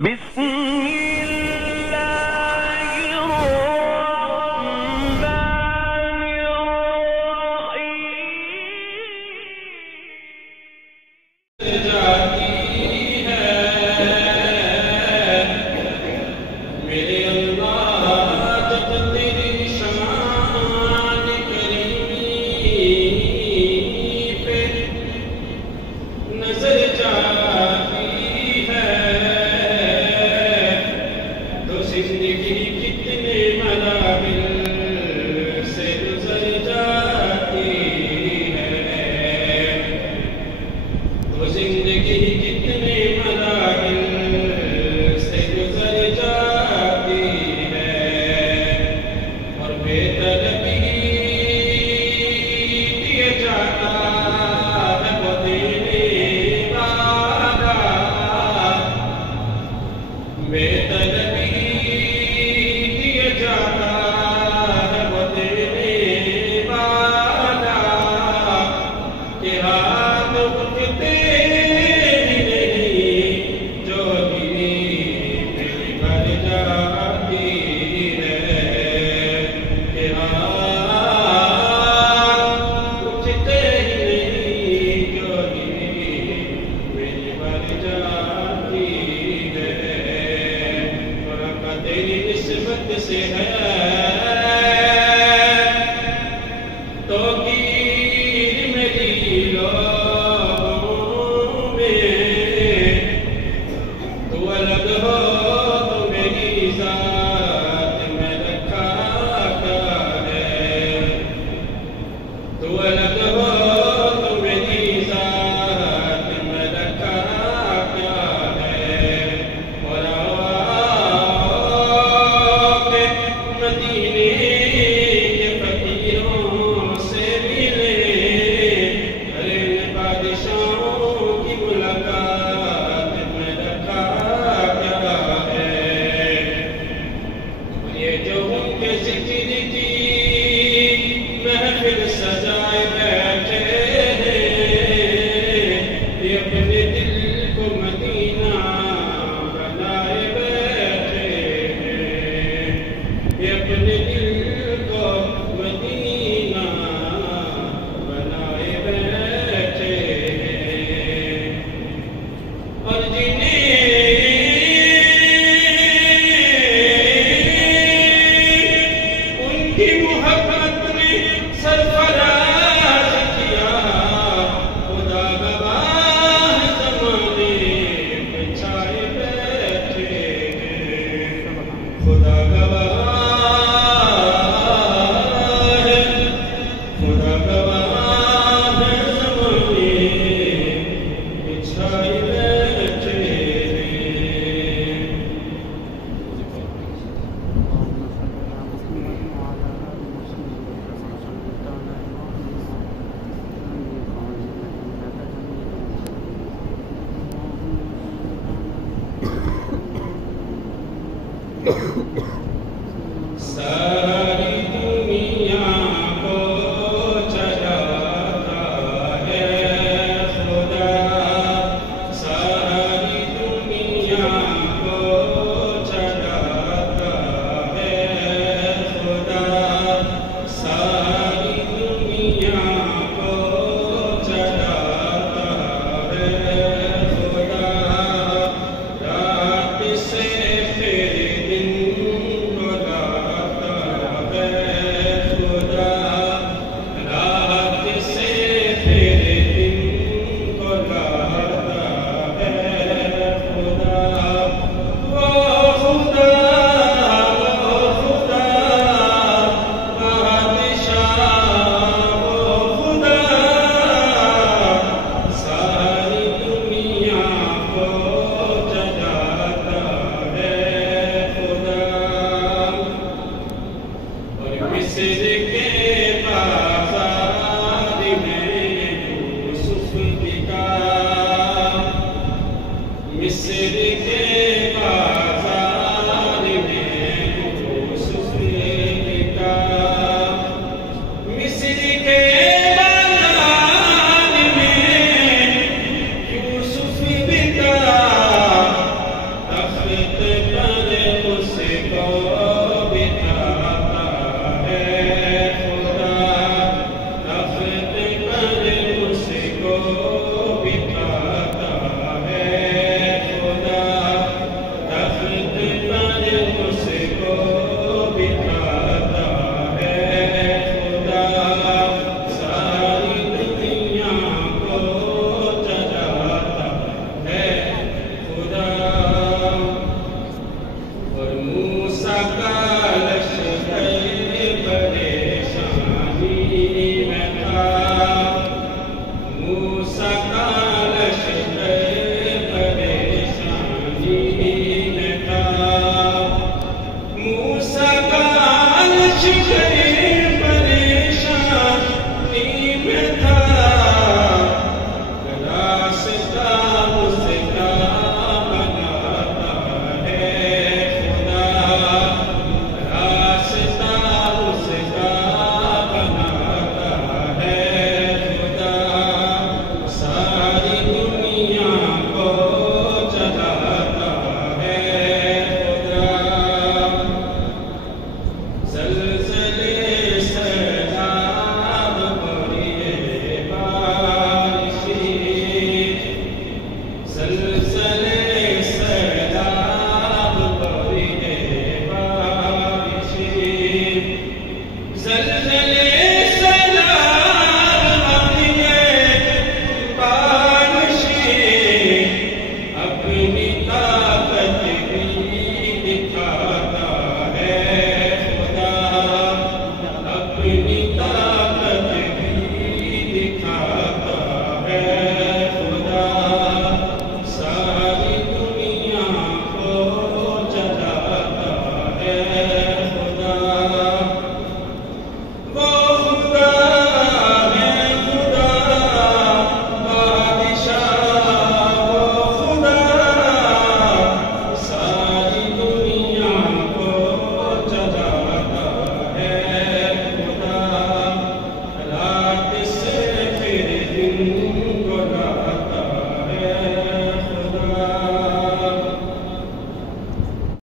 بسم الله الرحمن الرحيم جاتی ہے میرے اللہ جب تیری شان کریمی پہ نظر جاتی زندگی کتنے مراحل سے گزر جاتی ہے تو زندگی کتنے مراحل سے گزر جاتی ہے اور بے طلبی دیا جاتا ہے وہ دینے والا بے طلبی سے ہے تو گیر میری لوگوں میں تو الگ ہو تو میری ذات میں رکھا کیا ہے تو الگ ہو تو میری ذات میں رکھا کیا ہے اور مدینے کے فقیروں سے ملے ارے بادشاہوں کی ملاقات میں رکھا کیا ہے یہ جو ان کے ذکر کی محفل سجائے بیٹھے یہ اپنے دل کو مدینہ بنائے بیٹھے یہ اپنے دل کو مدینہ بنائے بیٹھے اور جنہیں ان کی محبت نے سرفراز کیا خدا گواہ زمانے میں چھائے بیٹھے خدا گواہ ساری دنیا کو چلاتا ہے خدا ساری دنیا کو چلاتا ہے خدا ساری دنیا کو چلاتا ہے خدا رات سے پھر دن کو لاتا سے کا